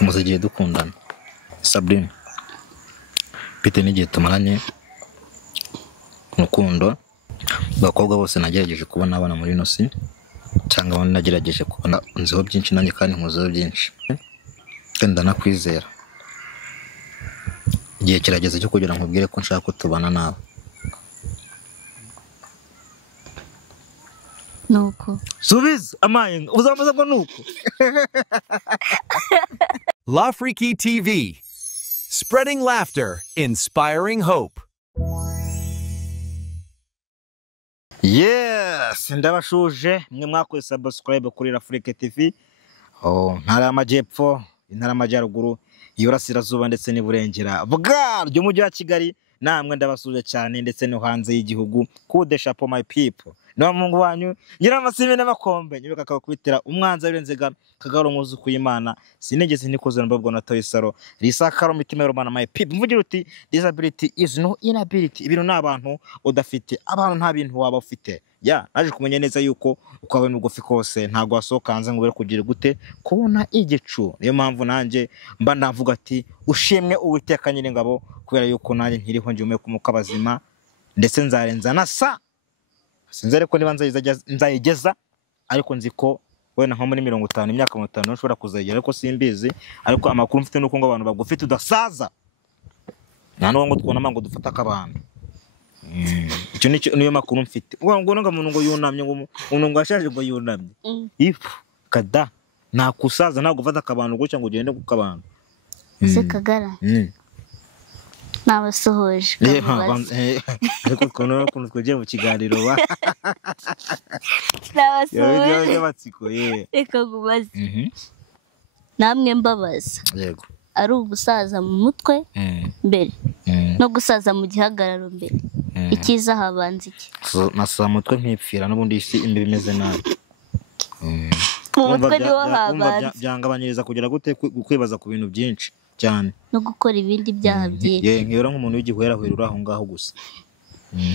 tumaze igihe dukundana Sabrine bite n'igihe tumaranye urukundo abakobwa bose nagerageje kubona abana muri nosi cyangwa abandi nagerageje kubona nziho byinshi nanjye kandi nkuzeho byinshi kandi nakwizera igihe kirageze cyo kugira ngo nkubwire ko nshaka ko tubana nawe nuko subiza amaye uzamaze ngo nuko La Freaky TV, spreading laughter, inspiring hope. Yes, ndabashuje mwe mwakoze subscribe kuri La Freaky TV. Ntara y'Amajyepfo, intara y'Amajyaruguru, y'Iburasirazuba ndetse n'Iburengera bwaryo umujyi wa Kigali. Namwe ndabasuje cyane ndetse no hanze y'igihugu. Kude chapeau my people. No mungu wanyu nyiramasime n'abakombe nyubaka kakubitira umwanza w'irenzega kagaro muzu kuyimana sinigeze nikoze mbabwo na Toyisaro risakaro mitima y'Imana my people. Mvugira uti disability is no inability. Ibintu n'abantu udafite abantu nta bintu waba ufite. Naje kumenya neza yuko ukawe n'ugufi kose ntago wasohoka hanze ngo ure kugira gute kubona igicu. Niyo mpamvu nanjye mba ndavuga ati ushimwe Uwiteka Nyir'ingabo kubera yuko nanjye nkiriho njume kumuka bazima ndetse nzarenza nasa sinzere ko niba nzayigeza ariko nziko wena nko muri 50 imyaka 50 nshobora kuzegera ariko simbizi ariko amakuru mfite nuko ngo abantu bagufite udasaza nta ngo twona ngo dufata akabantu icyo niyo makuru mfite ngo umuntu ngo yunamye ngo umuntu ngo ashaje ngo yunamye ifu kada nta kusaza nta gufata akabantu gutya ngo ugende kukabantu se kagara nabasohoje ariko kono twagiye mu kiganiro ba nabasohoje y'abatsiko reka gubaza namwe mbabaza yego ari ugusaza mu mutwe mbere no gusaza mu gihagararo mbere ikiza habanza iki nasa mutwe nkipfira n'ubundi isi imbe bimeze nabi mu mutwe niho habanza byangabanyiriza kugira gute kwibaza ku bintu byinshi cyane no gukora ibindi byaha byinshi nkiyora nk'umuntu w'igihwera hwera aho ngaho gusa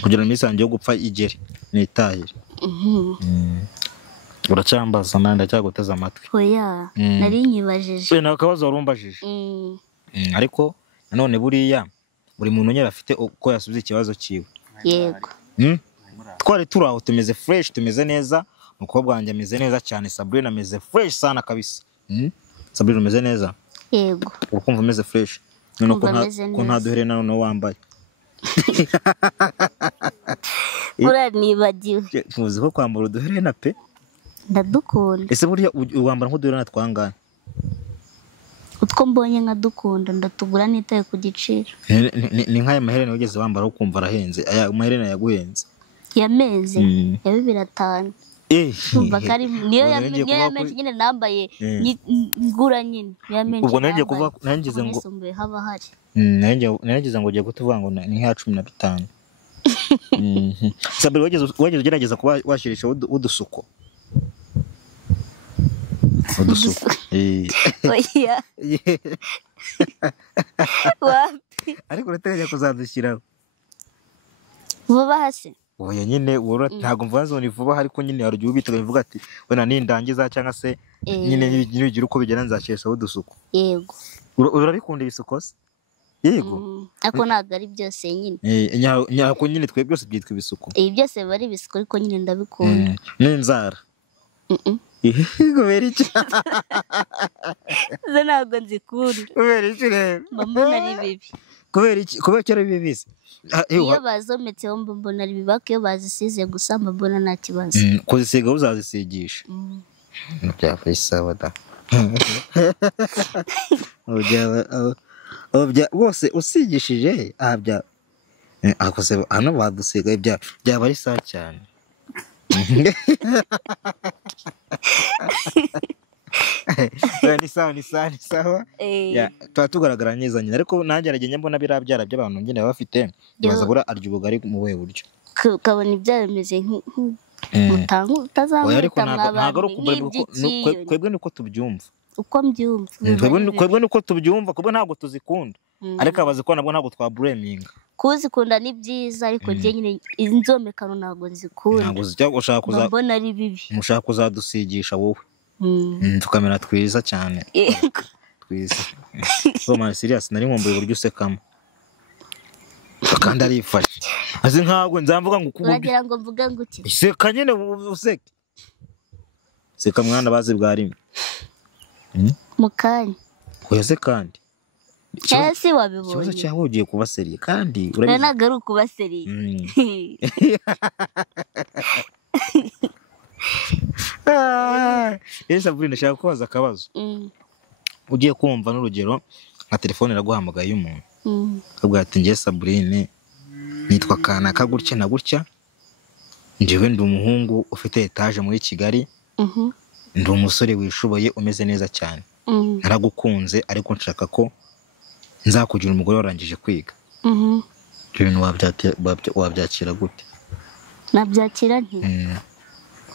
kugira ngo imisange yo gupfa igere nitahire uracyambaza nandi ndacyaguteza amatwi oya nari nyibajije nawe kabazo warumbajije ariko nanone buriya buri muntu nyera afite uko yasubiza ikibazo ciwe yego twari turaho tumeze fresh tumeze neza umukobwa wanjye ameze neza cyane Sabrina ameze fresh sana kabisa Sabrina ameze neza yego ukumva umeze fresh none ko nta duhere none wambaye uranibagiwe muzi ko kwambara uduhere na pe ndadukunda ese burya wambara nk'uduhere na twangana utwo mbonye nkadukunda ndatugura nitaye ku giciro ni nk'aya maherena wigeze wambara ukumva arahenze aya maherena yaguhenze yameze ya 2005 umva kari niyo yamenye nyine nambaye ngura nyine yamenye ubwo nangize ngo haba hari nangize ngo ugiye kutuvuga ngo ni nka 15 Sabri wageze ugerageza kuba washirisha udusuko oya wapi ariko urateganya kuzadushyiraho vuba hasi oya nyine ntago mvazo ni vuba ariko nyine harujye ubitaga bivuga ati wena nindangiza cyangwa se nyine nibigira uko bigera nzakesha udusuko yego urabikunda ibisuko se yego ako ntago ari byose nyine nyako nyine twe byose byitwa ibisuko byose bari ibisuko ariko nyine ndabikunda n'inzara kubera iki ze ntago nzikunda kubera iki rero mbona ari bibi kubera iki kubera cyari bibise iyo bazometseho mbona ari bibi iyo bazisize gusa mbona nta kibazo kuzisiga uzazisigisha byava isawa da bose usigishije bya akose hano badusiga byaba ari sawa cyane ni sawa tuba tugaragara neza nyine ariko nanjye aragenda mbona birabyara by'abantu nyine bafite bazabura arya ubugari mu buhe buryo ukabona ibyaha bimeze utazamwita mw'abantu kwebwe niko tubyumva uko mbyumva kwebwe niko tubyumva kubwo ntabwo tuzikunda ariko abazi ko nabwo ntabwo twabureminga kuzikunda ni byiza ariko njye nyine inzomekano ntabwo nzikunda ntabwo ushaka mbona ari bibi mushaka kuzadusigisha wowe tukamera twiza cyane twiza. Man serious nari nkumbuye uburyo usekamo. Kandi arifashe. Azi nkago nzamvuga ngo uragira ngo mvuga ngo iki? Seka nyene useke. Seka mwana bazi bwari. Mukanya. Kwese kandi. Cyasi wabibonye. Kibazo cyawe ugiye kuba seriye kandi urabizi. Nagaru kuba seriye. Sabrina ndashaka kubaza akabazo. Ugiye kumva n'urugero nka telefone iraguhamagaye y'umuntu. Kabwa ati ngiye Sabrina nitwa kana kagutya na gutya. Njyewe ndi umuhungu ufite etage muri Kigali. Ndi umusore wishoboye umeze neza cyane. Naragukunze ariko nshaka ko nzakugira umugore warangije kwiga. Ibintu wabyakira gute? Nabyakira nti.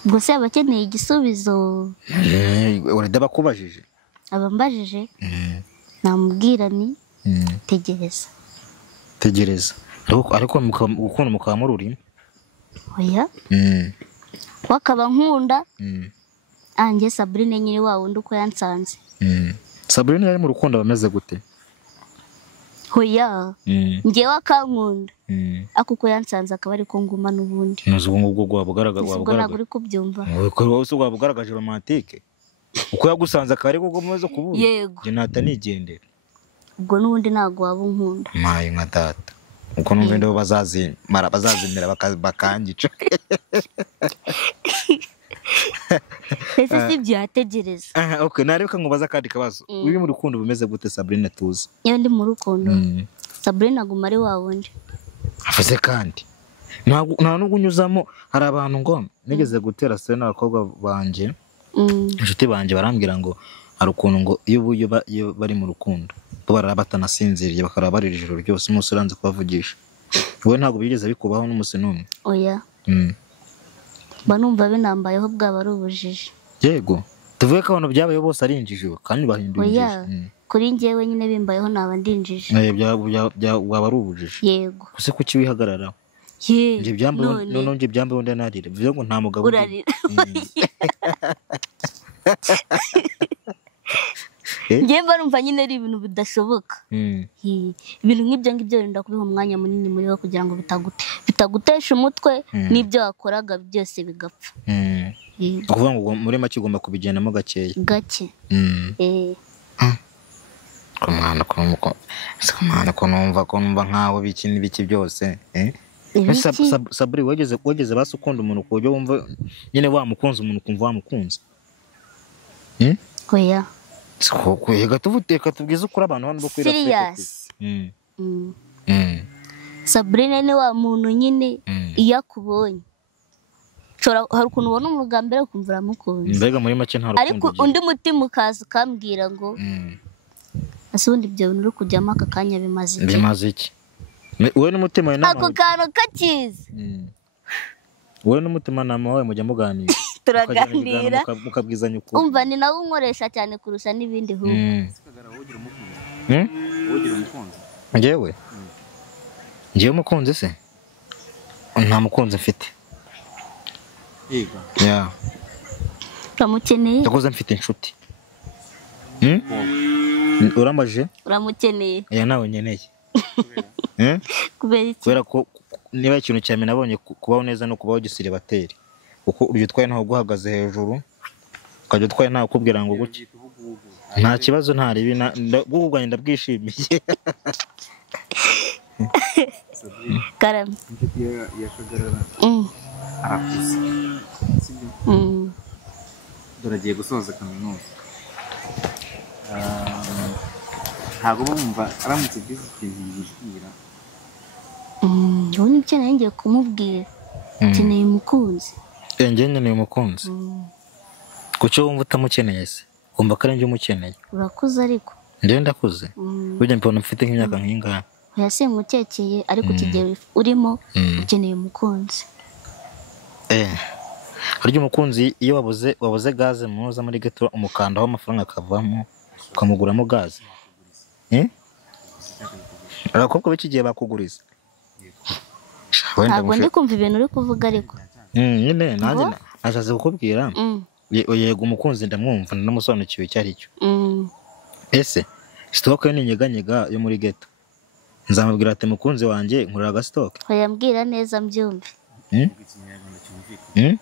Gusa abakeneye igisubizo. Ureda bakubajije. Abambajije. Namubwira ni tegereza. Tegereza. Ariko gukunda mukaba mururimo. Oya. Wakaba nkunda. Ange Sabrina nyine wa wundi uko yansanze. Sabrina yari mu rukundo bameze gute? Oya. Ngiye wakankunda. Akuko yansanze akaba ari ko nguma n'ubundi. Nuzo ngo wabugaragaje. Ubwo naguri kubyumva. Ko wose wabugaragaje romantique. Uko yagusanze akari ko gomeze kubura. Yego. Je nata nigendera. Ubwo n'ubundi nago wabunkunda. Mayi nka data. Uko numve ndo bazazimira bakangica. Ese si byategereza. Okay, nareka nkubaza kandi kabazo. Uri mu rukundo bumeze gute Sabrina tuzi? Iyo ndi mu rukundo. Sabrina guma ari wa wundi. Avuze kandi. Nta nugunyuzamo hari abantu ngo nigeze gutera se n'abakobwa banje. Inshuti banje barambwira ngo hari ukuntu ngo iyo bari mu rukundo bo barabanasinziriye bakara bari ijoro ryose umunsi uranze kubavugisha. Wowe ntabwo bigeze bikubaho n'umunsi numwe? Oya. Banumva binambayeho bwaba ari ubujiji. Yego. Tuvuye ko abantu byabaye bose ari injiji kandi bahinduye. Oya. Kuri njyewe nyine bimbayeho naba ndinjije. Waba ari ubujiji. Yego. Use kuki wihagarara? Nje byambaye none byambaye ndanarire. Bivuze ngo nta mugabo. Urarira. Ngiye barumva nyine ari ibintu bidashoboka. Ibintu nk'ibyo ngibyo rinda kubiha umwanya munini muri wo kugira ngo bitagutesha umutwe n'ibyo wakoraga byose bigapfa. Kuvuga ngo muri make ugomba kubigendamo gakeya. Gake. Kumwana ko numva nkaho biki byose. Sabri wageze basukunda umuntu ko byo wumva nyine wamukunze umuntu kumva wamukunze. Oya. Siko yega tuvuteka tubwiza ukuri abantu hano bokwira serious. Sabrina ni wa muntu nyine iyo akubonye. Hari ukuntu ubona umuga mbere ukumva uramukunze. Mbega muri make nta rukundo. Ariko undi mutima ukaza ukambwira ngo asundi ibyo bintu uri kujyamo aka kanya bimaze iki? Bimaze iki? Wowe n'umutima nama. Ako kantu kakiza. Wowe n'umutima nama wawe mujya muganira. Turaganira mukabwizanya ukuri. Umva ni nawe unkoresha cyane kurusha n'ibindi hu. Wogira umukunzi. Ngewe? Ngewe umukunzi se? Nta mukunzi mfite. Yego. Yeah. Uramukeneye? Ndakoze mfite inshuti. Uramaje? Uramukeneye. Ya nawe nyeneye. Kubera iki? Kubera ko niba ikintu cyane nabonye kubaho neza no kubaho gisiribateri. Uko uryo twaye ntaho guhagaze hejuru. Ukajya twaye ntaho kubwira ngo guke. Nta kibazo nta ribi bw'ubuganye ndabwishimiye. Karame. Inshuti yakagarara. Arakuze. Dore gusoza kaminuza. Ntabwo bumva aramutse bwiza ikintu yibwira. Ubu ni byo ngiye kumubwira. Keneye umukunzi. Njye nkeneye umukunzi. Kucyo wumva utamukeneye se? Kumva ko ari njye umukeneye. Urakuze ariko. Njye ndakuze. Burya mbona mfite nk'imyaka nk'ingana. Oya simukekeye ariko kigero urimo ukeneye umukunzi. Harya umukunzi iyo wabuze gaze muza muri gato umukanda aho amafaranga akavamo ukamuguramo gaze. Abakobwa b'iki gihe bakuguriza. Ntabwo ndi kumva ibintu uri kuvuga ariko. Nyine nanjye nashatse kukubwira. Yego umukunzi ndamwumva ndamusobanukiwe icyo ari cyo. ese sitoke ni nyeganyega yo muri ghetto nzamubwira ati mukunzi wanjye nkurira agasitoke yambwira neza mbyumve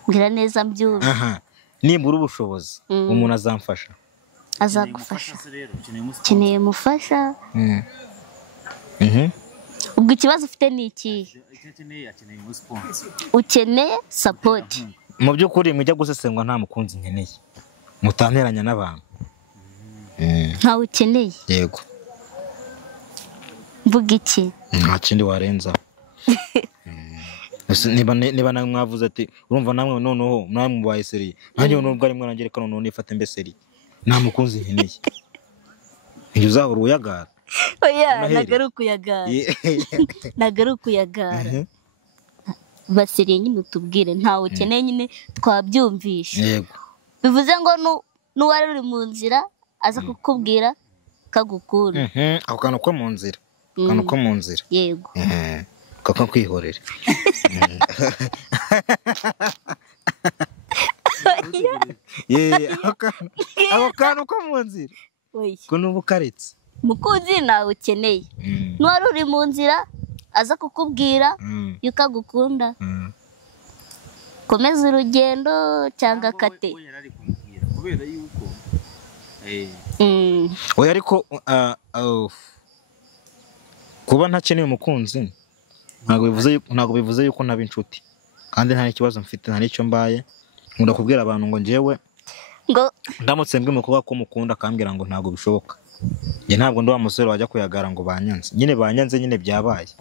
mbwira neza mbyumve aha nimbura ubushobozi umuntu azamfasha azagufasha ukeneye mufasha ubwo ikibazo ufite ni iki ukeneye support mu by'ukuri mujya gusesengwa nta mukunzi nkeneye mutanteranya n'abantu ntawe ukeneye yego mvuga iki nta kindi warenza niba namwe mwavuze ati urumva namwe noneho namwe mubaye seri nanjye nubwo ari mwana ngereka noneho nifate mbe seri nta mukunzi nkeneye iyo uzahora uyagara oya nagaruka uyagara basiriye nyine utubwire ntawe ukeneye nyine twabyumvisha yego bivuze ngo n'uwari uri mu nzira aza kukubwira kagukunda ako kantu ko mu nzira akantu ko mu nzira yego kaka kwihorera ako kantu ko mu nzira ko n'ubu karetse mukunzi nawe ukeneye n'uwari uri mu nzira aza kukubwira yuko agukunda komeza urugendo cyangwa kate kubera yuko oya ariko kuba ntakeneye umukunzi ntabwo bivuze yuko naba inshuti kandi nta n'ikibazo mfite nta n'icyo mbaye nkunda kubwira abantu ngo njyewe ndamutse mbwe umukobwa ko mukunda akambwira ngo ntabwo bishoboka njye ntabwo ndi wa musore wajya kuyagara ngo banyanze nyine banyanze nyine byabaye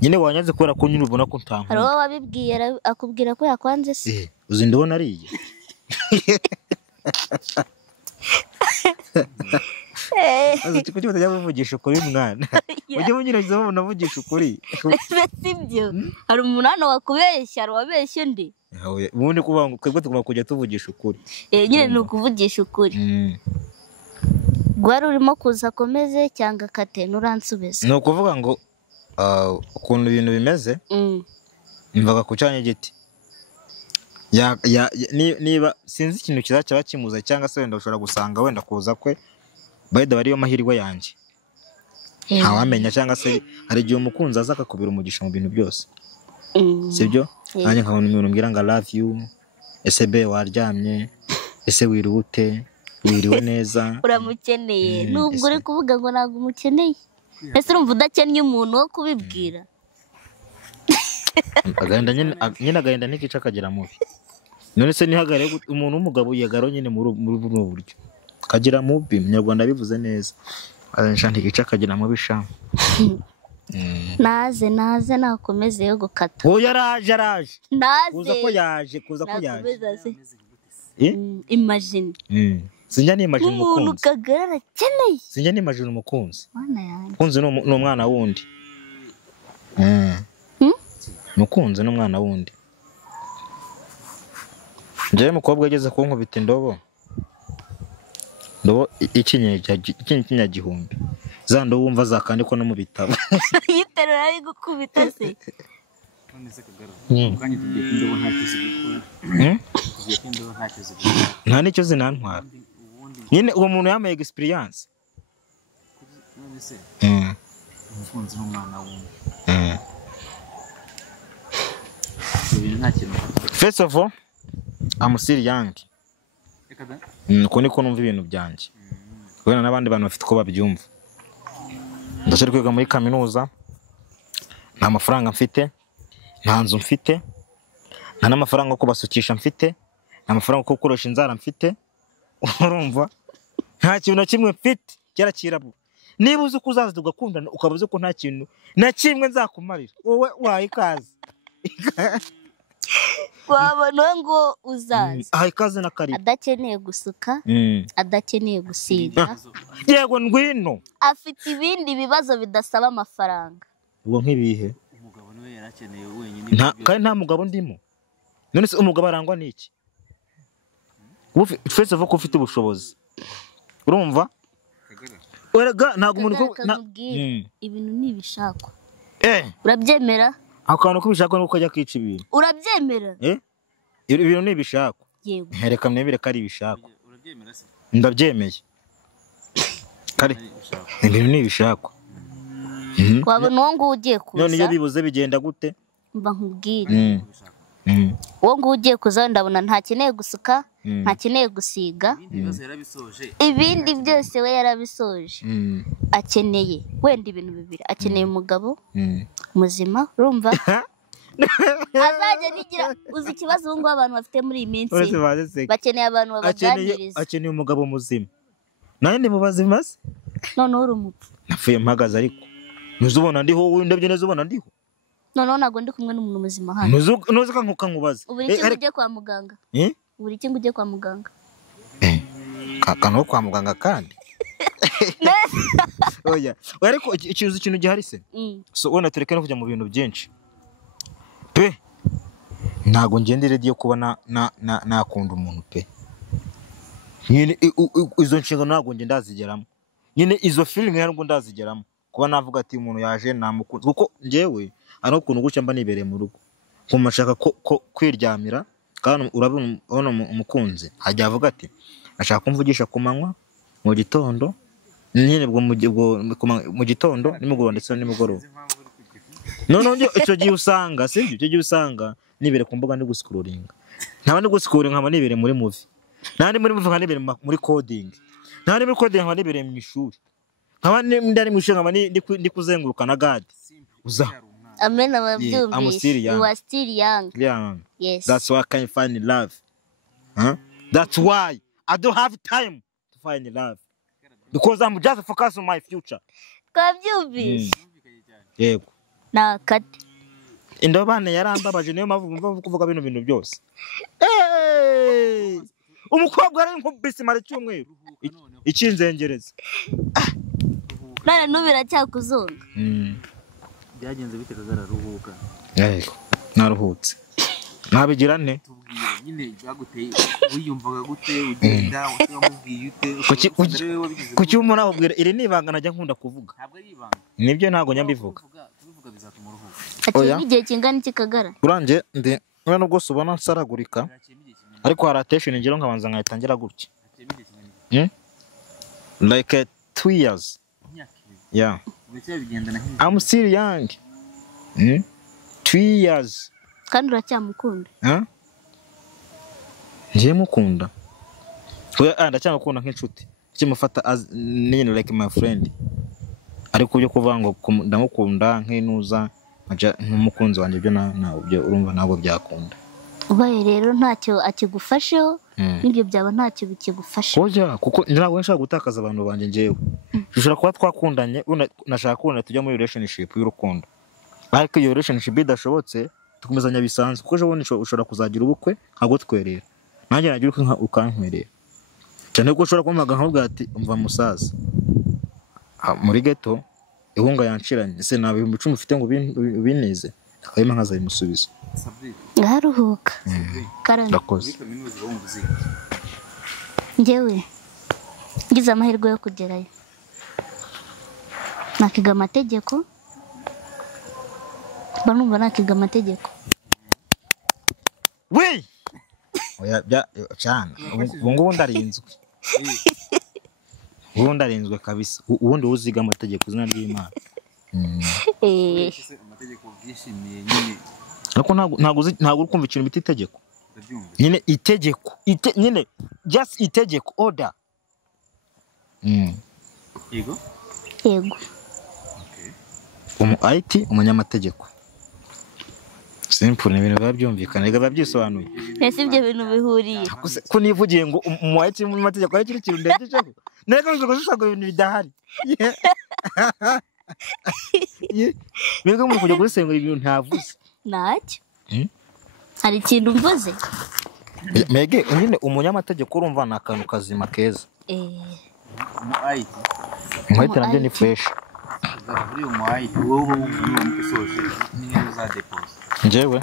nyine wanyanze kubera ko nyine ubona ko ntankunda hari uwo wabibwiye akubwira ko yakwanze se uzi ndabona ariye kuki mutajya muvugisha ukuri mwana ujye munyuranyiriza mubona avugisha ukuri sibyo hari umuntu hano wakubeshya hari uwabeshya undi ubundi kuvuga ngo twebwe tugomba kujya tuvugisha ukuri nyine ni ukuvugisha ukuri wari urimo kuza akomeze cyangwa kate nuransubiza ni ukuvuga ngo ukuntu ibintu bimeze mvaga ku cyanya giti niba sinzi ikintu kizacyaba kimuza cyangwa se wenda ushobora gusanga wenda kuza kwe bayida bariyo mahirwe yanjye ntawamenya cyangwa se hari igihe umukunzi aza akakubira umugisha mu bintu byose sibyo nanjye nkabona umuntu umbwira ngo I love you ese be waryamye ese wiriwe ute wiriwe neza uramukeneye nubwo uri kuvuga ngo ntabwo umukeneye ese urumva udakennye umuntu wo kubibwira nyine agahinda ntikica akagira mubi none se ntihagare umuntu w'umugabo yagaro nyine muri buno buryo kagira mubi munyarwanda bivuze neza ntikica akagira mubi sha naze nakomeze yo gukata yaraje naze kuza ko yaje imagine sinjya nimagine umukunzi umuntu kagarara keneye sinjya nimagine umukunzi mwana yanjye umukunzi ni umwana wundi umukunzi ni umwana wundi njyewe mukobwa yageze kunkubita indobo ikinyagihumbi za ndobo wumva zakandikwa no mu bitabo yiterura ari gukubita se none se kagara kandi tugiye indobo ntacyo zigukora nta nicyo zinantwara nyine uwo muntu yamaye experience none se umukunzi n'umwana wundi ibintu nta kintu first of all I'm still young uko niko numva ibintu byanjye kubera n'abandi bantu bafite uko babyumva ndashaka kwiga muri kaminuza nta mafaranga mfite nta nzu mfite nta n'amafaranga yo kubasukisha mfite nta mafaranga yo gukoresha inzara mfite urumva nta kintu na kimwe mfite cyera kirabura niba uzi ko uzaza tugakundana ukaba uzi ko nta kintu na kimwe nzakumarira wowe wayikaze wabona ngo uzaza ikaze na karibu adakeneye gusuka adakeneye gusiga yego ngwino afite ibindi bibazo bidasaba amafaranga ubwo nk'ibihe umugabo niwe yarakeneye wenyine kandi nta mugabo ndimo none se umugabo arangwa n'iki twese ko ufite ubushobozi urumva ntabwo umuntu ibintu nibishakwa urabyemera akantu kubishaka nuko ajya kwica ibintu urabyemera ibintu nibishakwa yego reka mwemere ko ari ibishakwa urabyemera se ndabyemeye kare ibintu nibishakwa. wabona uwo nguwo ugiye none iyo kuza bibuze bigenda gute? mba nkubwire uwo nguwo ugiye kuza ndabona ntakeneye gusuka ntakeneye gusiga ibindi byose we yarabisoje akeneye wenda ibintu bibiri akeneye umugabo muzima urumva azajya nigira uzi ikibazo ubu ngubu abantu bafite muri iyi minsi bakeneye abantu babaganiriza akeneye umugabo muzima nawe ndi mu bazima se noneho uri umupfu napfuye mpagaze ariko ntuzubona ndiho wowe ndabyo neza ubona ndiho noneho ntabwo ndi kumwe n'umuntu muzima hano ntuzi ko nkubaza ubu iki ugiye kwa muganga ubu iki ugiye kwa muganga kakano kwa muganga kandi oya ariko ikintu gihari se so wenda tureke no kujya mu bintu byinshi pe ntago ngendere diyo kuba nakunda umuntu pe nyine izo nshingano ntago nge ndazigeramo nyine izo feeling ntabwo ndazigeramo kuba navuga ati umuntu yaje namukunze kuko njyewe ari ukuntu gucya mba nibereye mu rugo kumashaka ko kwiryamira kandi urabona umukunzi hajya avuga ati ashaka kumvugisha ku manywa mu gitondo nyine mu gitondo nimugoroba ndetse nimugoroba none icyo gihe usanga sibyo icyo gihe usanga nibere ku mbuga ndi guscrollinga nkaba ndi guscrollinga nkaba nibere muri movie nandi muri movie nkaba nibere muri coding nandi muri coding nkaba nibere mu ishuri nkaba ndari mu ishuri nkaba ndi kuzenguruka na God uza amen ababyumvise you are still young yes that's why I can find love that's why I don't have time to find love because I'm just focused on my future twabyumvise yego nakate indobane yarambabaje niyo mpamvu kuvuga bino bintu byose umukobwa ari nkubise mare cyumweru ikinzengereza none nubira cyakuzonga byagenze bite Kagara ruhuka yego naruhutse nabigira nte tubwiye nyine byaguteye wiyumvaga gute ugenda wamubwiye ute kuki umuntu abubwira iri nibanga najya nkunda kuvuga ntabwo ari ibanga nibyo ntago nyambivuga tubivuga bizatuma uruhuka akiri igihe kingana iki Kagara uranje ndi none rwose ubona nsaragurika ariko hari attention ngiro nkabanza nkayitangira gutya like 2 years yeah I'm still young 2 years kandi uracyamukunda ngiye mukunda ndacyamukunda nk'inshuti kimufata nyine like my friend ariko byo kuvuga ngo ndamukunda nk'inuza nk'umukunzi wanjye byo byo urumva ntabwo byakunda ubaye rero ntacyo akigufasheho n'ibyo byaba ntacyo bikigufasha oya kuko ntabwo nshaka gutakaza abantu banje ngewe dushobora kuba twakundanye nashaka kubona tujya muri relationship y'urukundo ariko iyo relationship idashobotse tukomezanya bisanzwe kuko jabone ushobora kuzagira ubukwe nkagutwerera nanjye nagira uko ukantwerera cyane ko ushobora kumaga nkubwa ati umva musaza muri ghetto ihunga yanshiranye ese nabe mu 10 ufite ngo bineze akayima nkazayimusubiza ngaruhuka karani ndakoze njyewe ngize amahirwe yo kugerayo nakiga amategeko banumva nakiga amategeko we oya bya cyane ubungubu ndarinzwe ndarinzwe kabisa ubundi uziga amategeko izina ry'Imana amategeko byishimiye nyine ariko ntago ukumva ikintu bita itegeko nyine itegeko nyine just itegeko order yego IT umunyamategeko simple ibintu biba byumvikana biba byisobanuye ese ibyo bintu bihuriye ko nivugiye ngo mu IT mu mategeko ari kiri kintu ndegejeho neka ngo gushaka ibintu bidahari Mbega mu kujya gusengera ibintu ntavuze nacyo hari ikintu mvuze mege nyine umunyamategeko urumva nakantu kazima keza mu IT mwahita nabyo ni fresh buri mu IT wowe umusoje n'inyo za deposit njyewe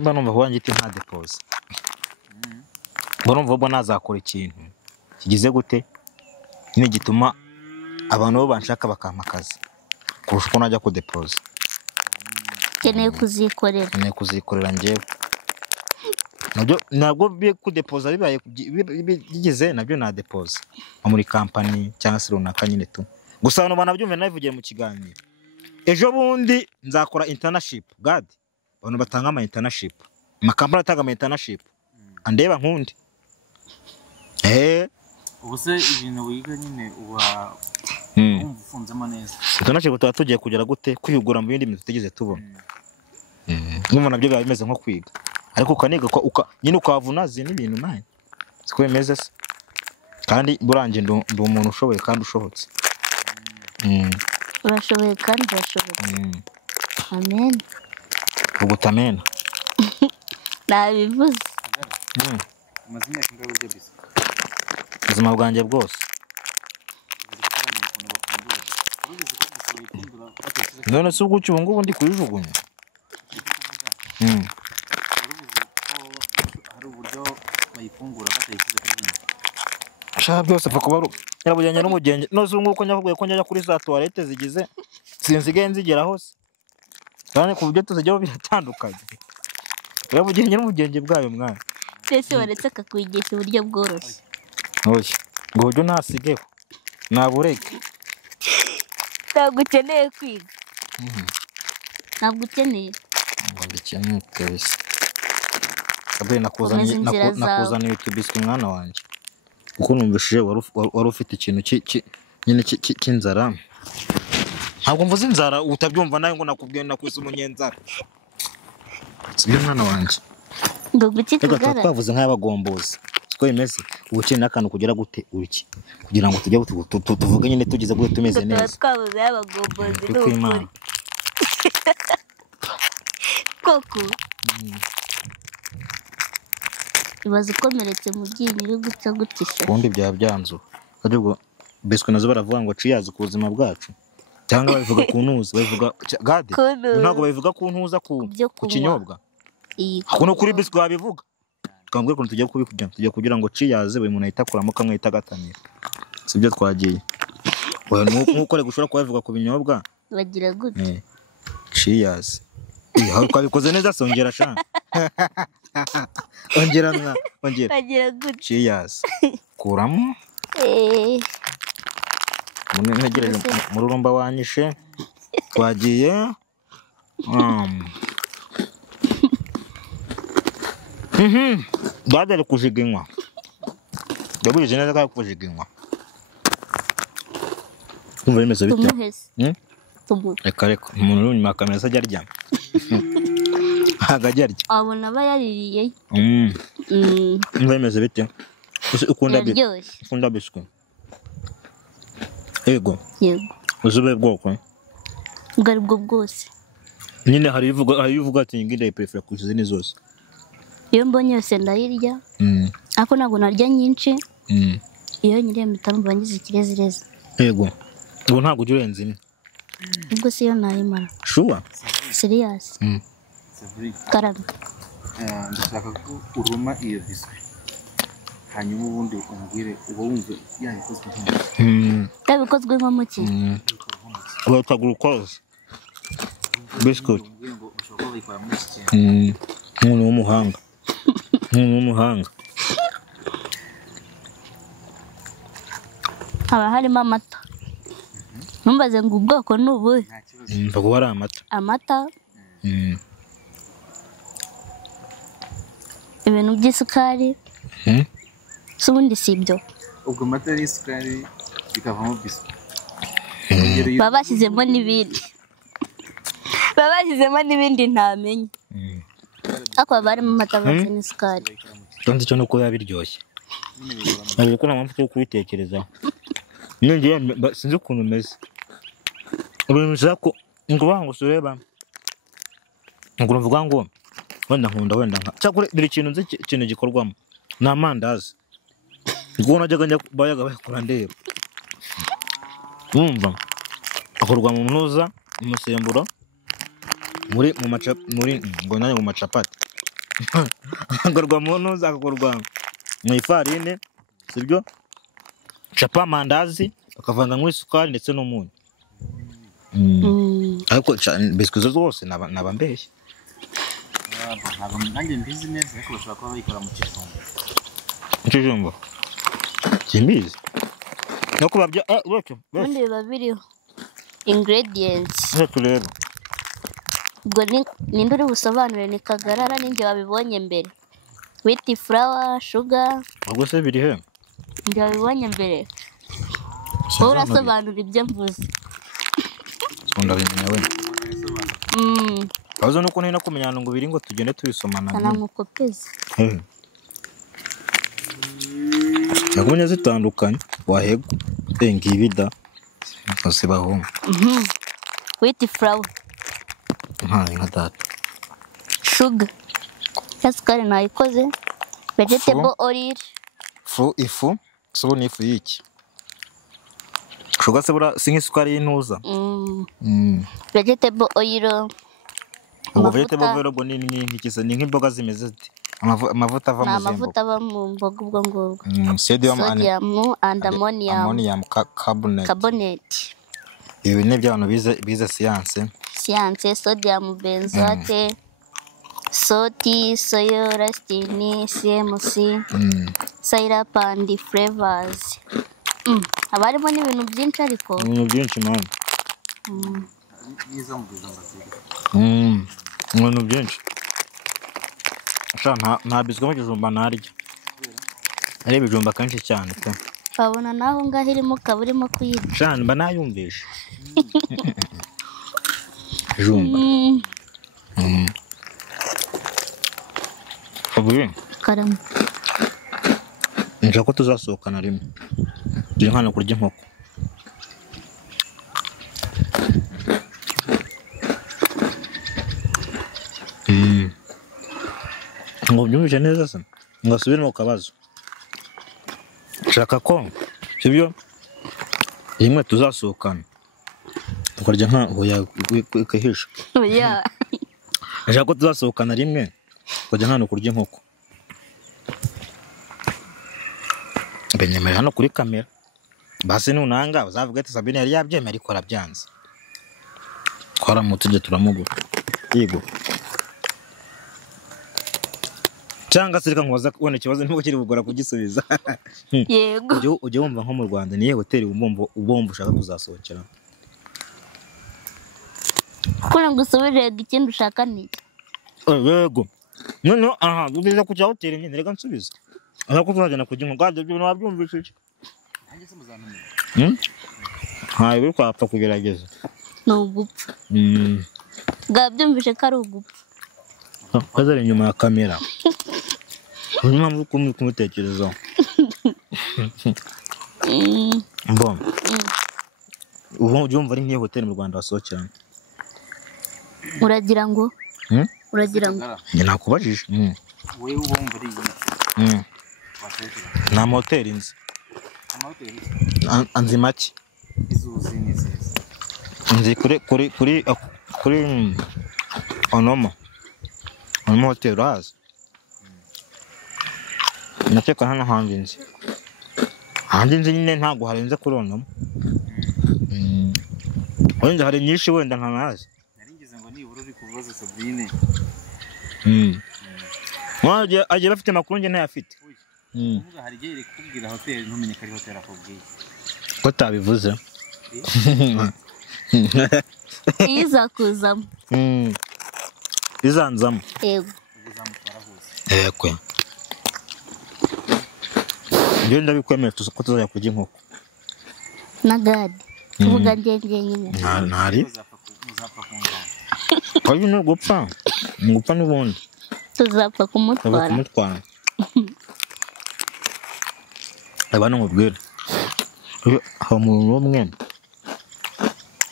mba numva ko wangite nta deposit urumva ubwo nazakora ikintu kigize gute ni gituma abantu bo banshaka bakampakaza kurusha uko najya ku deposit keneye kuzikorera njyewe nabwo byo kudepoza bibaye bigize nabyo na depoza muri company cyangwa se runaka nyine tu gusa abantu banabyumve nabivugiye mu kiganiro ejo bundi nzakora internship god abantu batanga ama internship makambara atanga ama internship andeba nkundi ubuse ibintu wiga nyine uba umfunzemo neza internship tuba tugiye kugera gute kwihugura mu bindi bintu tutigeze tubona n'umuntu nabyo biba bimeze nko kwiga ariko ukaniga nyine ukavunaze n'ibintu naye siko bimeze se kandi burangiye ndi umuntu ushoboye kandi ushobotse urashoboye kandi urashobotse amen ugutamena nabivuze amazina y'ingabe buryo bisa ubuzima bwanjye bwose none se ubwo ubu ngubu ndi kuyijugunya hari uburyo bayifungura batayishyize kuri nyine ashaka byose pfa kuba yarabujyanye n'umugenge nose ubu ngubu ko nyavuye ko njya kuri za toilette zigize sinzigaye nzigera hose kandi ku buryo tuzajyaho biratandukanye yarabujyanye n'umugenge bwayo mwana ese waretse akakwigisha uburyo bworoshye oya ngo buryo ntasigeho nabureke ntabwo ukeneye kwiga ntabwo ukeneye ngo ndikeneye kabisa abwe nakuzaniye utubiswi mwana wanjye kuko numvishije wari ufite ikintu nyine cy'inzara ntabwo mvuze inzara utabyumva nawe ngo nakubwiye nakwise umunyenzara sibyo mwana wanjye ngo guki kugaragara twavuze nk'abagombozi siko bimeze ubukene n'akantu kugera gute uki kugira ngo tujye tuvuge nyine tugize gute tumeze neza twavuze abagombozi n'ukuri koko ibaze ukomeretse mu byinyo uri guca gutisha ubundi byaba byanzu ariko beswe nazo baravuga ngo ciyazi ku buzima bwacu cyangwa babivuga ku ntuza babivuga gade ntabwo babivuga ku ntuza ku kinyobwa kuno kuri beswe babivuga twambwe ko tujye kubikujya tujye kugira ngo ciyaze buri muntu ahita akuramo kamwe ahita gatanira sibyo twagiye nkuko rego ushobora kubivuga ku binyobwa bagira gute ciyazi aho twabikoze neza songera sha ongera bagira gute ciyazi kuramo ntegereje mu rurumba wanyishe twagiye badare kujiginywa ndabuje neza ka kujiginywa kumva bimeze bite reka umuntu uri nyuma kamera sajya arya agajya arya abona bayaririye kumva bimeze bite ukunda biswi yego uzube bwoko ubwo ari bwo bwose nyine hari ivuga ati nginde prefer kuzize ni zose iyo mbonye yose ndayirya ariko ntabwo narya nyinshi iyo nyiriye mitambo bangize ikirezireze yego ubu ntabwo ujya urenze imwe ubwo si yo nayimara shuwa serious karame ndashaka ko uruma iyo biswi hanyuma ubundi umbwire uba wumva yayikozwe yabikozwe nko mu ki witwa glucose biscuit umuntu w'umuhanga haba harimo amata ntumbaze ngo ubwoko ni ubuhe mvuga ari amata ibintu by'isukari si ubundi si ibyo ubwo amata y'isukari bikavamo biswi baba bashyizemo n'ibindi ntamenye ariko haba harimo amata avanze n'isukari tonzi cyo nuko yabiryoshye ko nta mpamvu yo kubitekerezaho sinzi ukuntu umeze ibintu nshaka ngo ureba ngo mvuga ngo wenda nkunda cyakora buri ikintu gikorwamo ni amandazi ubwo najyaga bayakora ndeba wumva akorwa mu ntuza umusemburo muri mu macapati akorwa mu ntuza agakorwa mu ifarine sibyo capa amandazi bakavanga n'isukari ndetse n'umunyu ariko biswi zose naba mbeshye ntabwo nanjye mbizi neza ariko bashobora kuba bayikora mu kijumba kimbizi no kubabya ubundi biba biriho ingredients turebe ubwo ninde uri busobanure ni Kagarara ninjye wabibonye mbere wheat flour sugar ubwo se biri he njye wabibonye mbere wowe urasobanura ibyo mvuze ndabimenya we abazo nuko ntino kumenya ngo biri ngo tugende tubisomana kana nkukopeze yagumye zitandukanye wahego ngibida bose baho wheat flour nka data sugar yasukari nayikoze vegetable oil ifu so ni ifu yiki sugar se bura sink'isukari y'intuza vegetable oil vegetable oil ubwo ni nk'ikisa ni nk'imboga zimeze ziti amavuta ava mu zimbo amavuta ava mu mboga ubwo ngubwo sodium and ammonium carbonate ibi ni by'abantu bize science sodium benzoate sodium soy lecithin CMC syrup and flavors abarimo n'ibintu byinshi ariko ibintu byinshi man nizo mubijumba ziri ibintu byinshi nta bizwa mu kijumba narya ari ibijumba kenshi cyane pe babona naho ngaho irimo ukaba urimo kuyirya cyane mba nayumvisha jumba Abuye karama nshaka ko tuzasohokana rimwe tujye hano kurya inkoko ngo byumvise neza se ngasubire mu kabazo nshaka ko sibyo rimwe tuzasohokana tukarya nka hoya ikahisha oya nshaka ko tuzasohokana rimwe tukajya hano kurya inkoko benyemera hano kuri kamera basi nunanga uzavuga ati Sabine yari yabyemera ariko arabyanze twaramutse turamugura yego cyangwa se reka nkubaza kubona ikibazo nubwo kiri bugora kugisubiza yego ujye wumva nko mu Rwanda niye hoteli ubomba ushaka kuzasohokera kuri ngo usubire ikindi ushaka ni yego none aha ubiza kujya hoteli nyine reka nsubiza aho ko tuzajyana kujya inkoko kandi ibyo wabyumvishije nanjye se muzantumira hayi biri kwapfa kugerageza ni ugupfa bwabyumvishe ko ari ugupfa kazari inyuma ya kamera niyo mpamvu kumutekerezaho mbona ubu byumva ari nk'iyo hoteli mu Rwanda wasohokeramo uragira ngo njye nakubajije wowe wumva ari iyi nta mahoteli nzi amahoteli anzi make izuzi n'izizi nzi kuri Onomo hoteli urahazi nateka hano hanze nzi nyine ntabwo harenze kuri Onomo wenda hari nyinshi wenda ntanazi naringize ngo nibura uri kubaza Sabine agiye bafite amakuru njye ntayafite uvuga hari igihe kubwira hoteli ntumenye ko ari hoteli akubwiye ko tabivuze izakuzamo izanzamo yego uzamutwara hose kwe njye ndabikwemera ko tuzajya kurya inkoko na gadi tuvuga njye nyine ntari muzapfa kungana oyi ni ugupfa n'ubundi tuzapfa kumutwara abana nkubwira hari umuntu umwe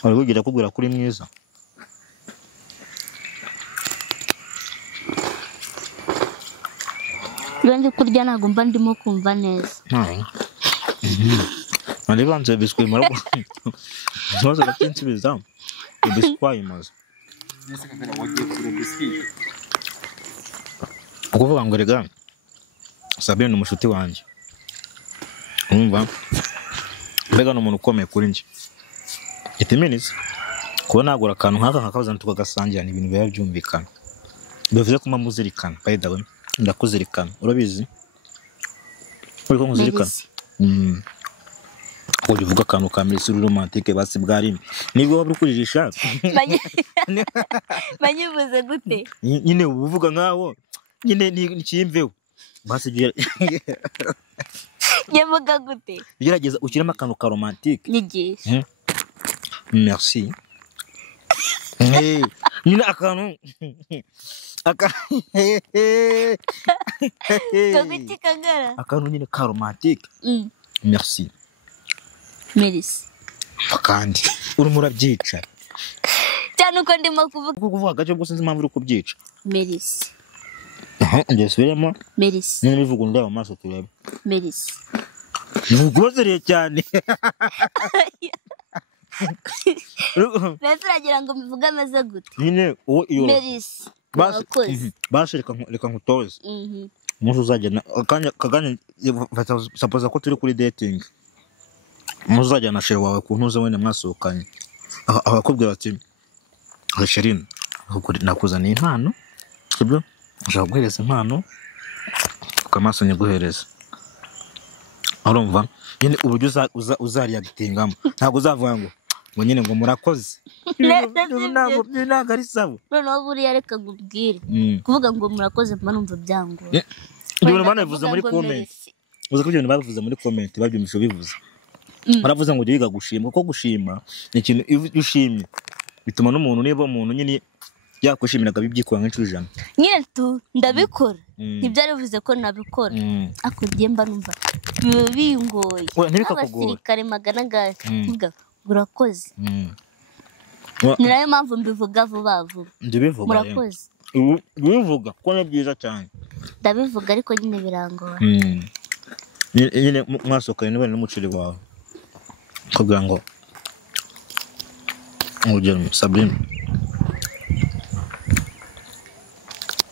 wari wigira kubwira kuri mwiza iyo ndi kurya ntabwo mba ndimo kumva neza nari banze biswi mara ikibazo gatinsubiza biswi wayimaze nese kakara wagiye kure biscuit ukuvuga ngo rega Sabine ni umushuti wanjye umva mbega ni umuntu ukomeye kuri njye itiminisi kuba nagura akantu nk'aka nkakabazana tukagasangira ni ibintu biba byumvikana bivuze ko muzirikana by the way ndakuzirikana urabizi uri ko muzirikana Oje uvuga akantu ka Mercy romantique basi bwari nibwo waburi kujijisha Banyuvuze gute nyine uvuga nkaho nyine nikimveho basi nyavuga gute gerageza ukiramo akantu ka romantique nyigisha merci nyine akantu Kagiti kagara akantu nyine ka romantique merci Mercy kandi urimo urabyica cyane uko ndimo kuvuga gace gusa nzi impamvu uri kubyica Mercy ngiye subiramo Mercy nyine bivuga ndaba amaso turebe Mercy ntugozereye cyane Mercy uragira ngo mbivuge ameze gute nyine uwo iyo Mercy basi reka nkutoze umunsi uzajyana kaganya suppose ko turi kuri dating muzajyana shere wawe ku ntuze wene mwasohokanye abakubwira ati Sherine nakuzaniye impano sibyo ushaka guhereza impano ukamaso nyiguhereza urumva nyine uburyo uzariyagitingamo ntabwo uzavuga ngo nyine ngo murakoze ntabwo ari sabo noneho buriya reka ngubwire kuvuga ngo murakoze mba numva byangoye ibintu banabivuze muri comment uzi ko ibintu babivuze muri comment babyumisho bivuze baravuze ngo ujye gushima kuko gushima ni ikintu ushimye bituma n'umuntu niba umuntu nyine yakwishimiraga bibyikora nk'inshuro 100 nyine ndabikora ntibyari bivuze ko nabikora ako giye mba numva bingoye abasirikare magana gavuga urakoze ni nayo mpamvu mbivuga vuba vuba ndibivuga murakoze bivuga ko ni byiza cyane ndabivuga ariko nyine birangora nyine mwasokanye n'abana n'umuceri wawe kugira ngo ujye Sabrine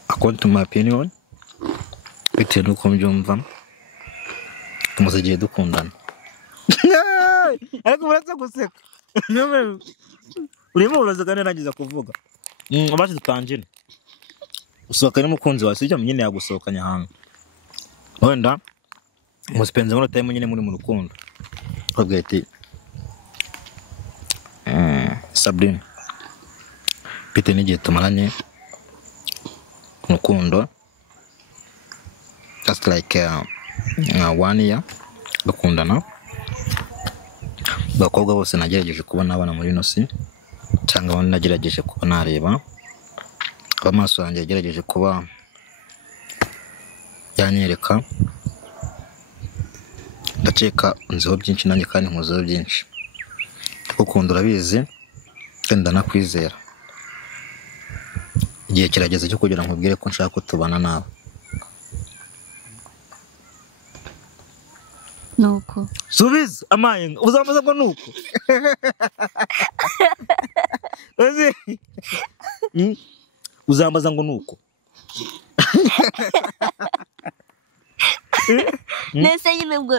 according to my opinion bitewe n'uko mbyumva tumaze igihe dukundana ariko muraza guseka urimo urazaga narangiza kuvuga abaje dutangire usohokanye n'umukunzi wawe sijya nyine yagusohokanya ahantu wenda musipenze muri time nyine muri mu rukundo ubwo ati Sabrine bitewe n'igihe tumaranye urukundo just like 1 year bakundana bakobwa bose nagerageje kubona abana muri nosi cyangwa abandi nagerageje kuba nareba amaso yanjye yagerageje kuba yanyereka ndakeka nziho byinshi nanjye kandi nkuzeho byinshi ukunda urabizi kandi ndanakwizera igihe kirageze cyo kugira ngo nkubwire ko nshaka kutubana nawe nuko subiza amaye uzamaza ngo nuko uzambaza ngo nuko nese nyine ngo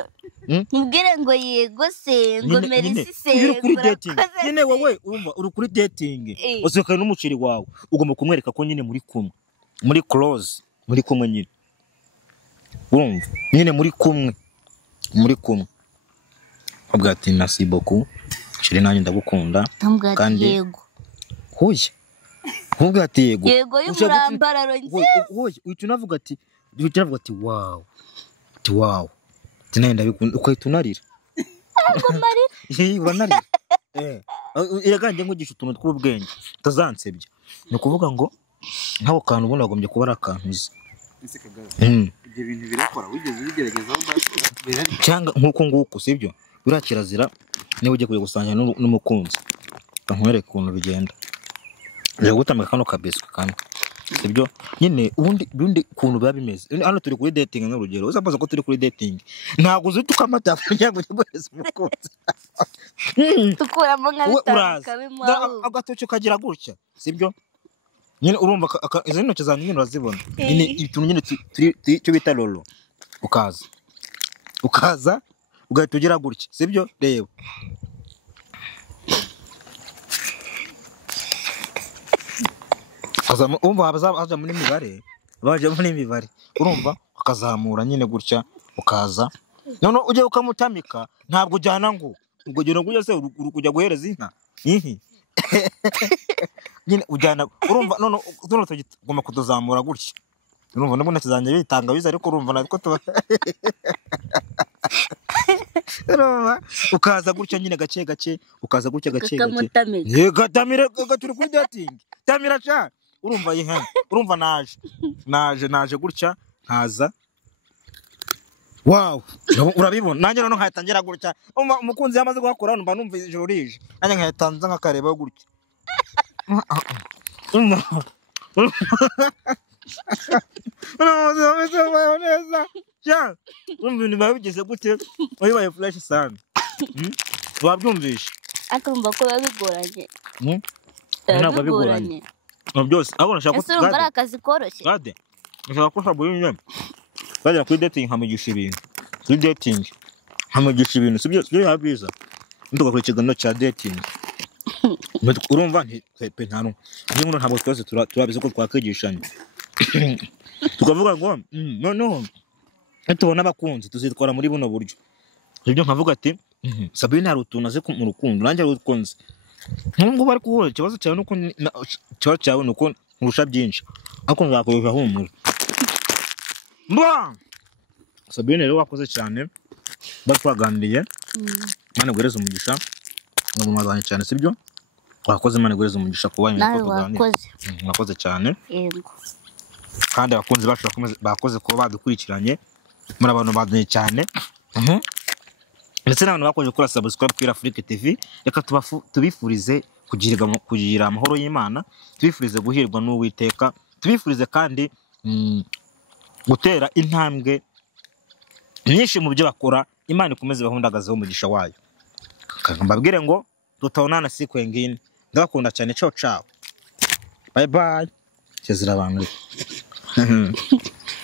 mubwire ngo yego se ngo Mercy se uri kuri dating nyine wowe urumva uri kuri dating usohokana n'umuceri wawe ugomba kumwereka ko nyine muri kumwe muri close muri kumwe nyine urumva nyine muri kumwe ubwo ati merci beaucoup Sherine nanjye ndagukunda kandi yego hoye ubwo ati yego y'umurambararo nziza hoye unavuga ati wow tinenda bikunda ukahita unarira ngo marira uranarira iraganje nkugisha utuntu tw'ubwenge tazansebye ni ukuvuga ngo nk'abo kantu ubundi bagombye kuba ari akantu izi ibyo bintu birakora wigeze ubigeragezaho cyangwa nk'uko nguko sibyo buriya kirazira niba ugiye kujya gusangira n'umukunzi nkwereke ukuntu bigenda uje gutambika kano kabeswe kamwe sibyo nyine ubundi kuntu biba bimeze hano turi kuri dating n'urugero uzabaza ko turi kuri dating ntabwo uzi tukamata kugira ngo ugeze umukunzi tukuramo nka bitandukanye agatoki kagira gutya sibyo nyine urumva izo ntoki zanjye nyine urazibona nyine ituntu nyine cyo bita lolo ukaza ugahita ugira gutya sibyo reba umva haza muri mibare baje muri mibare urumva ukazamura nyine gutya ukaza none ujye ukamutamika ntabwo ujyana ngo ubwo gero ngo ujye kujya guhereza inka nyine ujyana urumva none tugomba kutuzamura gutya urumva nabwo nakizanye bitanga biza ariko urumva natwo tuba urumva ukaza gutya nyine gake ukaza gutya gake gatamira gaturi kuri dating tamira cha urumva yihe urumva naje gutya nkaza wow urabibona nanjye none nkatangira gutya umukunzi yamaze guhakora numva numva ijoro rije nanjye nkatanza nkakareba gutya ibintu biba bigeze gute wabibaye flash sana wabyumvisha akumva ko babigoranye ntabwo bigoranye byose abona shaka ese urumva ari akazi koroshye gade nshaka ko shabuye nyine bajya kuri dating hamugisha ibintu kuri dating hamugisha ibintu sibyo yabiza ndugakora ikiganiro cya dating urumva ntipe ntano n'inkono ntabwo twese turabize ko twakigishanya tukavuga ngo noneho tubona abakunzi tuzitwara muri buno buryo ibyo nkavuga ati Sabine hari utuntu aze mu rukundo nanjye ari ukunze nubwo bari kuhura ikibazo cyawe nuko cyawe cyawe nuko nkurusha byinshi ariko nzakoresha humura Sabine rero wakoze cyane batwaganiriye Mana guhereza umugisha ngo mumazanye cyane sibyo wakoze Mana guhereza umugisha kuba nawe wakoze cyane yego kandi abakunzi bacu bakoze kuba badukurikiranye muri abantu badanye cyane ndetse n'abantu bakoze gukora subscribe kuri Afrique TV reka tubifurize kugira amahoro y'Imana tubifurize guhirwa n'Uwiteka tubifurize kandi gutera intambwe nyinshi mu byo bakora Imana ikomeze bahundagazeho umugisha wayo mbabwire ngo tutaonana siku nyingine ndabakunda cyane ciao bye bye chezera abantu